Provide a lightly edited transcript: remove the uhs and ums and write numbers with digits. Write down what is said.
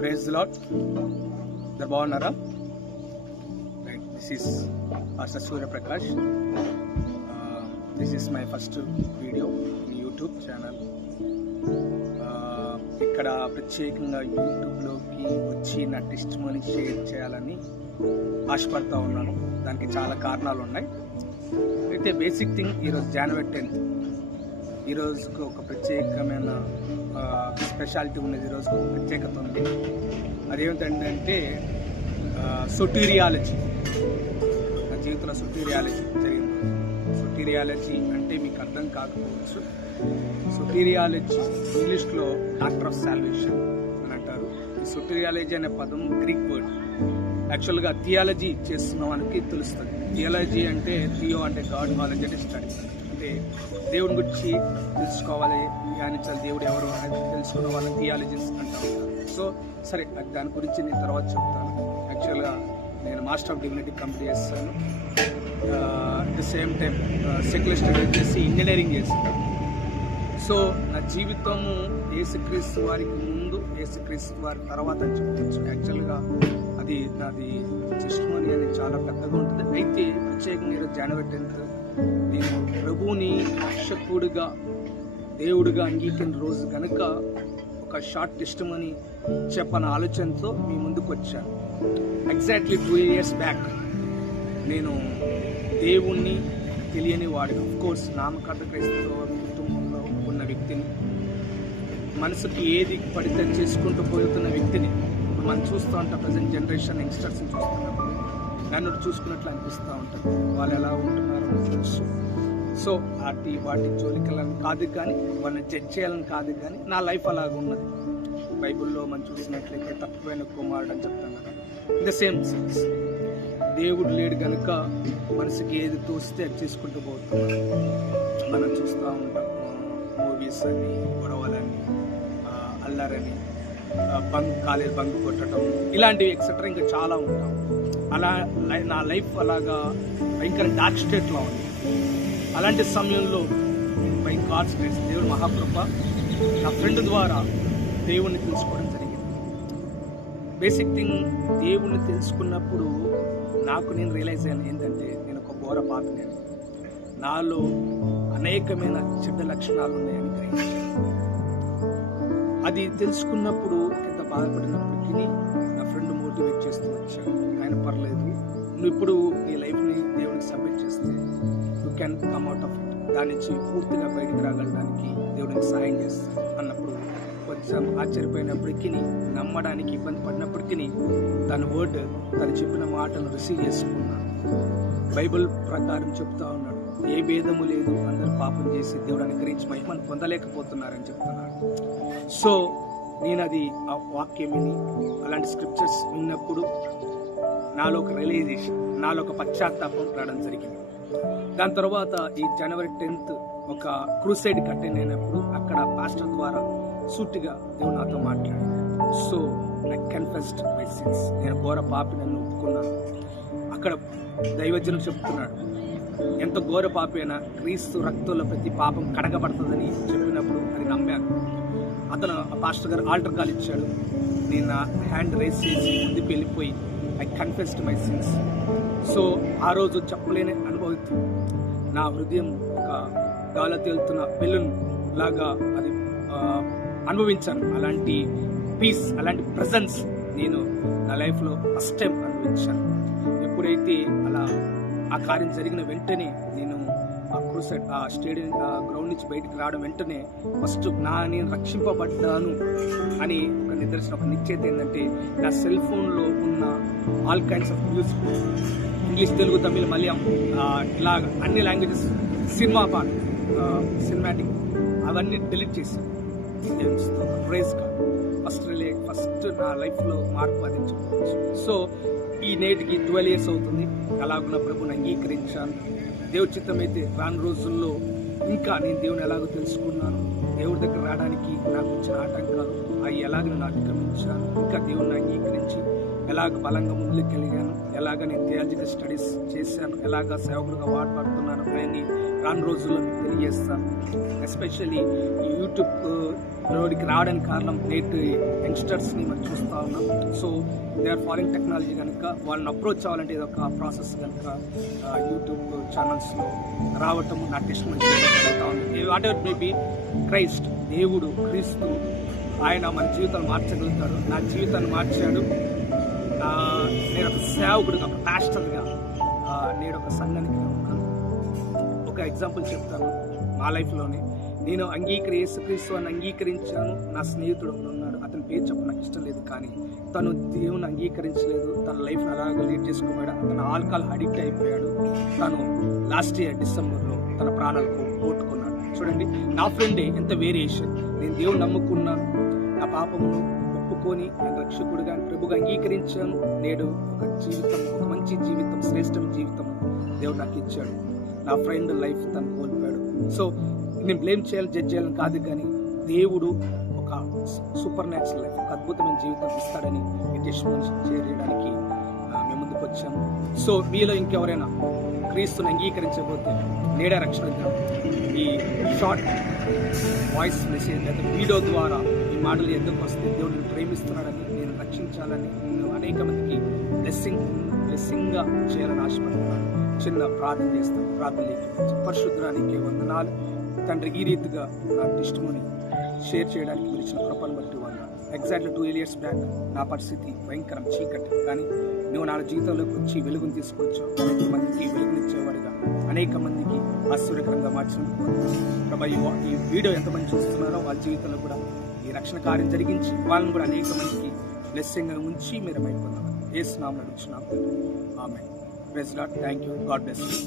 Praise the Lord. బాగున్నారా? Right, this is pastor Suryaprakash. This is my first video in YouTube channel. ఇక్కడ ప్రత్యేకంగా యూట్యూబ్లోకి వచ్చి నా టెస్టిమనీ షేర్ చేయాలని ఆశపడతా ఉన్నాను. దానికి చాలా కారణాలు ఉన్నాయి. అయితే బేసిక్ థింగ్, ఈరోజు జనవరి 10th. ఈరోజుకు ఒక ప్రత్యేకమైన స్పెషాలిటీ ఉన్నది. ఈరోజుకు ఒక ప్రత్యేకత ఉంది. అదేమిటంటే సొటీరియాలజీ. నా జీవితంలో సొటీరియాలజీ జరిగింది. సొటీరియాలజీ అంటే మీకు అర్థం కాకపోవచ్చు. సొటీరియాలజీ ఇంగ్లీష్లో డాక్టర్ ఆఫ్ సాల్వేషన్ అని అంటారు. ఈ సొటీరియాలజీ అనే పదం గ్రీక్ వర్డ్. యాక్చువల్గా థియాలజీ చేస్తున్న వాళ్ళకి తెలుస్తుంది. థియాలజీ అంటే థియో అంటే గాడ్, నాలెడ్జ్ అంటే స్టడీ. అంటే దేవుని గురించి తెలుసుకోవాలి, ధ్యానించాలి, దేవుడు ఎవరు అనేది తెలుసుకున్న వాళ్ళని థియాలజిస్ట్ అంటారు. సో సరే, దాని గురించి నేను తర్వాత చెప్తాను. యాక్చువల్గా నేను మాస్టర్ ఆఫ్ డివినిటీ కంప్లీట్ చేస్తాను. At the same time secular study చేసి ఇంజనీరింగ్ చేస్తాను. సో నా జీవితము యేసుక్రీస్తు వారికి ముందు, యేసుక్రీస్తు వారి తర్వాత అని చెప్పవచ్చు. యాక్చువల్గా అది నాది టెస్టిమనీ అనేది చాలా పెద్దగా ఉంటుంది. అయితే ప్రత్యేకంగా ఈరోజు జనవరి 10th నేను ప్రభువుని రక్షకుడిగా, దేవుడిగా అంగీకరించిన రోజు కనుక ఒక షార్ట్ టెస్టిమనీ చెప్పని ఆలోచనతో మీ ముందుకు వచ్చాను. ఎగ్జాక్ట్లీ 2 years బ్యాక్ నేను దేవుణ్ణి తెలియని వాడిని. ఆఫ్కోర్స్ నామకార్థ క్రైస్తవ కుటుంబంలో ఉన్న వ్యక్తిని, మనసుకి ఏది పడితే చేసుకుంటూ పోతున్న వ్యక్తిని. ఇప్పుడు మనం చూస్తూ ఉంటాం, ప్రజెంట్ జనరేషన్ యంగ్స్టర్స్ని చూస్తున్నాం. నన్ను చూసుకున్నట్లు అనిపిస్తూ ఉంటుంది. వాళ్ళు ఎలా ఉంటున్నారో తెలుసు. సో వాటి జోలికలను కాదు కానీ, వాళ్ళని జడ్జ్ చేయాలని కాదు కానీ, నా లైఫ్ అలాగ ఉన్నది. బైబిల్లో మనం చూసినట్లయితే తప్పిపోయిన కుమారుడు అని చెప్తాం కదా. ఇన్ ద సేమ్ సెన్స్ దేవుడు లేడు కనుక మనసుకి ఏది తోస్తే అది చేసుకుంటూ పోతున్నాం. మనం చూస్తూ ఉంటాం మూవీస్ అని, గొడవలని, అల్లరని, కాలేజ్ బంక్ కొట్టడం, ఇలాంటివి ఎక్సెట్రా ఇంకా చాలా ఉంటాం. అలా నా లైఫ్ అలాగా భయంకర డార్క్ స్టేట్లో ఉంది. అలాంటి సమయంలో బై గాడ్స్ గ్రేస్, దేవుడు మహాకృప, నా ఫ్రెండ్ ద్వారా దేవుణ్ణి తెలుసుకోవడం జరిగింది. బేసిక్ థింగ్, దేవుణ్ణి తెలుసుకున్నప్పుడు నాకు నేను రియలైజ్ అయ్యాను ఏంటంటే, నేను ఒక ఘోర పాపిని. నాలో అనేకమైన చెడ్డ లక్షణాలు ఉన్నాయని గ్రహించాను. అది తెలుసుకున్నప్పుడు ఎంత బాధపడినప్పటికీ నా ఫ్రెండ్ మోటివేట్ చేస్తూ వచ్చాడు. ఆయన పర్లేదు, నువ్వు ఇప్పుడు నీ లైఫ్ని దేవునికి సబ్మిట్ చేస్తే you can come out of it, దాని నుంచి పూర్తిగా బయటకు రాగలడానికి దేవుడికి సాయం చేస్తాను అన్నప్పుడు కొంచెం ఆశ్చర్యపోయినప్పటికీ, నమ్మడానికి ఇబ్బంది పడినప్పటికీ తన వర్డ్, తను చెప్పిన మాటను రిసీవ్ చేసుకున్నాను. బైబిల్ ప్రకారం చెప్తా ఉన్నాడు, ఏ భేదము లేదు, అందరూ పాపం చేసి దేవుడు అనుగ్రహించి మహిమను పొందలేకపోతున్నారని చెప్తున్నాడు. సో నేను అది ఆ వాక్యం విని, అలాంటి స్క్రిప్చర్స్ విన్నప్పుడు నాలో ఒక రియలైజేషన్, నాలో ఒక పశ్చాత్తాపం రావడం జరిగింది. దాని తర్వాత ఈ జనవరి 10th ఒక క్రూసైడ్ అటెండ్ అయినప్పుడు అక్కడ పాస్టర్ ద్వారా సూటిగా దేవుడు నాతో మాట్లాడాడు. So I confessed my since. నేను ఘోర పాపి, నన్ను ఒప్పుకున్నాను. అక్కడ దైవజనం చెప్తున్నాడు, ఎంత ఘోర పాపి అయినా క్రీస్తు రక్తంలో ప్రతి పాపం కడగబడుతుందని చెప్పినప్పుడు అది నమ్మాను. అతను పాస్టర్ గారు ఆల్టర్ కాల్ ఇచ్చాడు. నేను నా హ్యాండ్ రేస్ చేసి ముందుకు వెళ్ళిపోయి I confessed my since. So ఆ రోజు చెప్పలేని అనుభవిస్తూ నా హృదయం ఒక గాలి తేలుతున్న బెలూన్ లాగా అది అనుభవించాను. అలాంటి పీస్, అలాంటి ప్రెజెన్స్ నేను నా లైఫ్లో ఫస్ట్ టైం అనుభవించాను. ఎప్పుడైతే అలా ఆ కార్యం జరిగిన వెంటనే నేను ఆ క్రూసైడ్, ఆ స్టేడియం, ఆ గ్రౌండ్ నుంచి బయటకు రావడం వెంటనే ఫస్ట్ నేను రక్షింపబడ్డాను అని ఒక నిదర్శనం, ఒక నిశ్చయిత ఏంటంటే, నా సెల్ ఫోన్లో ఉన్న all kinds of music, English, Telugu, Tamil, Malayalam, ఇలాగ అన్ని లాంగ్వేజెస్, సినిమా పాట, సినిమాటిక్, అవన్నీ డిలీట్ చేశాను. Praise God. ఫస్ట్ నా లైఫ్లో మార్పు అది చెప్పవచ్చు. సో ఈ నేటికి 12 years అవుతుంది. అలాగున్న ప్రభుని అంగీకరించాను. దేవుడి చిత్తమైతే రాను రోజుల్లో ఇంకా నేను దేవుని ఎలాగో తెలుసుకున్నాను. దేవుడి దగ్గర రావడానికి నాకు వచ్చిన ఆటంకాలు అవి ఎలాగ నేను అధిగమించాను. ఇంకా దేవుడిని అంగీకరించి ఎలాగ బలంగా ముందుకెళ్ళాను, ఎలాగ నేను థియాలజికల్ స్టడీస్ చేశాను, ఎలాగ సేవకులుగా వాడబడుతున్నాను అని రాను రోజుల్లో మీకు తెలియజేస్తాను. ఎస్పెషల్లీ ఈ యూట్యూబ్లోకి రావడానికి కారణం నేటి యంగ్స్టర్స్ని మనం చూస్తూ ఉన్నాం. So they are following technology కనుక వాళ్ళని అప్రోచ్ అవ్వాలంటే ఇది ఒక ప్రాసెస్ కనుక యూట్యూబ్ ఛానల్స్లో రావటం నా టెస్ట్ మంచి జరుగుతూ ఉంది. Whatever may be Christ, దేవుడు, క్రీస్తు, ఆయన మన జీవితాలు మార్చగలుగుతాడు. నా జీవితాన్ని మార్చాడు. నేను ఒక సేవకుడిగా, ఒక పాస్టర్గా, నేను ఒక సంఘానికి ఉన్నాను. ఒక ఎగ్జాంపుల్ చెప్తాను. మా లైఫ్లోనే నేను యేసుక్రీస్తు అని అంగీకరించాను. నా స్నేహితుడు ఉన్నాడు, అతని పేరు చెప్ప నాకు ఇష్టం లేదు, కానీ తను దేవుని అంగీకరించలేదు. తన లైఫ్ని అలాగా లీడ్ చేసుకోబోయాడు. అతను ఆల్కహాల్ అడిక్ట్ అయిపోయాడు. తను లాస్ట్ ఇయర్ డిసెంబర్లో తన ప్రాణాలకు పోగొట్టుకున్నాడు. చూడండి, నా ఫ్రెండే ఎంత వేరియేషన్. నేను దేవుని నమ్ముకున్నాను, నా పాపమును ఒప్పుకొని నేను రక్షకుడుగా ప్రభుగా అంగీకరించాను. నేడు ఒక జీవితం, ఒక మంచి జీవితం, శ్రేష్టమైన జీవితం దేవుడు నాకు ఇచ్చాడు. నా ఫ్రెండ్ లైఫ్ తను కోల్పోయాడు. సో నేను బ్లేమ్ చేయాలి, జడ్జ్ చేయాలని కాదు, కానీ దేవుడు ఒక సూపర్ న్యాచురల్ లైఫ్, ఒక అద్భుతమైన జీవితం ఇస్తాడని ఈ టెస్ట్ చేయడానికి మేము ముందుకు వచ్చాము. సో మీలో ఇంకెవరైనా క్రీస్తుని అంగీకరించకపోతే నేడే రక్షణ ఈ షార్ట్ వాయిస్ మెసేజ్ లేదా వీడియో ద్వారా ఈ మాటలు ఎందుకు వస్తే దేవుడిని ప్రేమిస్తున్నాడని, నేను రక్షించాలని, నేను అనేక మందికి బ్లెస్సింగ్గా చేయాలని ఆశపడుతున్నాను. చిన్న ప్రార్థన చేస్తాను. ప్రార్థనలోకి పరిశుద్ధానికి వందనాలు తండ్రి. ఈ రీతిగా నా టెస్టిమోని షేర్ చేయడానికి మీరు ఇచ్చిన కృపను బట్టి వందనాలు. ఎగ్జాక్ట్లీ 2 years బ్యాక్ నా పరిస్థితి భయంకరం, చీకటి, కానీ నువ్వు నా జీవితంలోకి వచ్చి వెలుగుని తీసుకొచ్చావు. అనేక మందికి వెలుగునిచ్చేవాడిగా, అనేక మందికి ఆశ్చర్యకరంగా మార్చినందుకు ప్రభా, ఈ వీడియో ఎంతమంది చూస్తున్నారో వాళ్ళ జీవితంలో కూడా ఈ రక్షణ కార్యం జరిగించి వాళ్ళని కూడా అనేక మందికి బ్లెస్సింగ్ ఉంచి మీరు మైపోతున్నారు. యేసు నామములో అడుగుచున్నాము. Amen. Praise Lord. Thank you. God bless you.